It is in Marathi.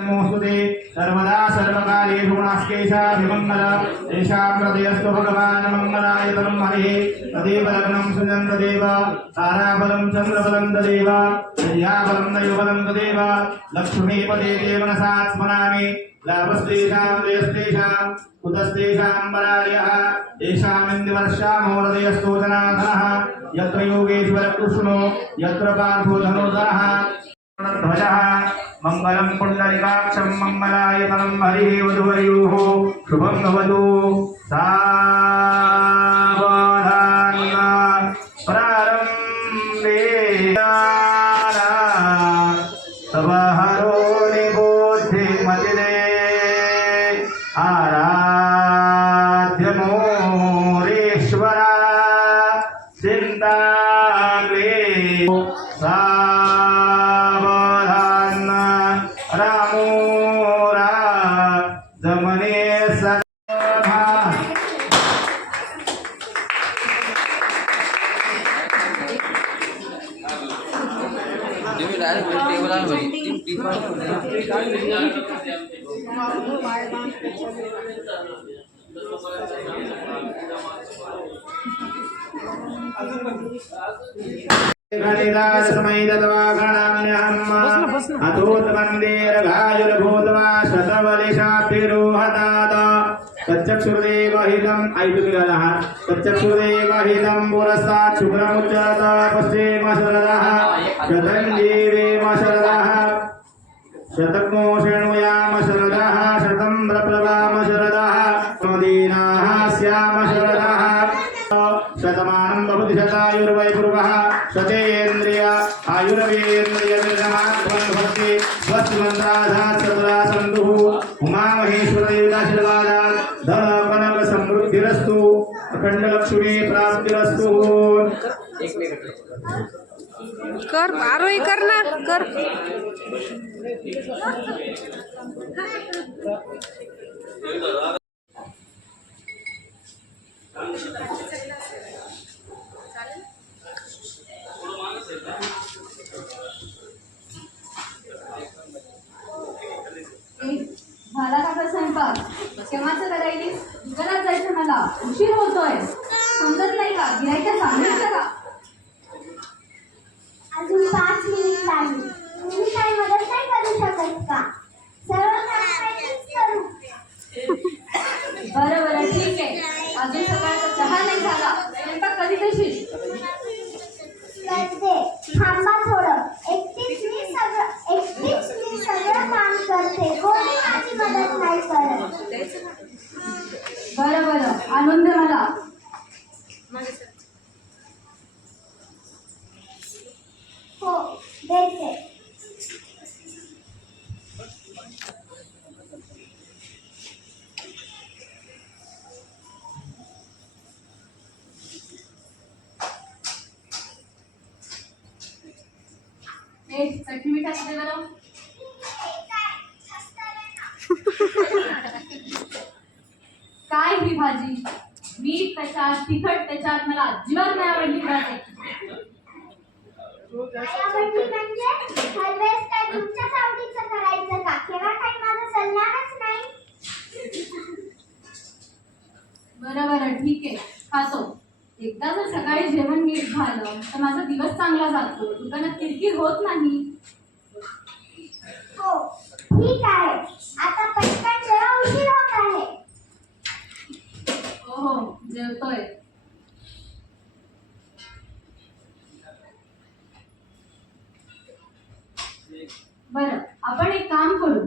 नमोस्तुते सर्वदा सर्वकालेषु नास्केशाभिमङ्गल तेषां हृदयस्तु भगवान् मङ्गलायतनं हरिः तदेव लग्नं सुजं तदेव ताराबलं चन्द्रबलं तदेव विद्याबलं दैवबलं तदेव लक्ष्मीपदे देवनसा स्मरामि लाभस्तेषां जयस्तेषां कुतस्तेषां बलार्यः तेषामिन्द्रवर्षामो हृदयस्थो जनार्दनः यत्र योगेश्वर कृष्णो यत्र पार्थो धनुर्धरः ध्वजः मंगलम पुंडरीकाक्षं मंगलायतनं हरिः वधूवरयोः शुभं भवतु सावधान प्रारम्भे तवहरो निबोधि मतिरे आराध्य मोरेश्वरा चिन्ताग्रे रामोरा जमने सभा अतोत मंदिर घायुर्भूतवा शतवलिशाभिरोहतात तच्चक्षुर्देवहितं ऐतुमिगलः तच्चक्षुर्देवहितं पुरस्तात् शुक्रमुच्चरत पश्चिमशरदः शतं जीवेमशरदः शतको शृणुयामशरदः शतं प्रप्लवामशरदः मदीनाः स्यामशरदः शतमानं भवति शतायुर्वैपूर्वः शतेन्द्रिय आयुर्वेन्द्रिय निर्गमात्मभक्ति स्वस्तिमन्त्राधात् सदा सन्तुः उमामहेश्वरदेवताशीर्वादात् धन कनक समृद्धिरस्तु अखण्डलक्ष्मी प्राप्तिरस्तु कर आरोही कर ना कर झाला का स्वयंपाक केव्हाच करायलीस दुकानात जायचं मला उशीर होतोय समजत नाही का गिरायला सांगितलं का अजून 5 मिनिट लागली तुम्ही काही मदत नाही करू शकत का सर्व करू बरं बरं ठीक आहे अजून सकाळचा चहा नाही झाला स्वयंपाक कधी देशील करते थांबा थोडं एकटीच मी सगळं काम करते कोणी माझी मदत नाही करत बरं बरं आणून दे मला हो देते चटणी मीठ असते बरं काय ही भाजी मीठ त्याच्यात तिखट त्याच्यात मला अजिबात नाही आवडली भाजी आवडली म्हणजे हरवेळेस काय तुमच्याच आवडीचं करायचं का केव्हा काही माझं चालणारच नाही बरं बरं ठीक आहे खातो एकदा जर सकाळी जेवण नीट झालं तर माझा दिवस चांगला जातो दुकानात किरकिर होत नाही हो ठीक आहे आता पटकन जेव्हा उशीर होत आहे हो हो जेवतोय बरं आपण एक काम करू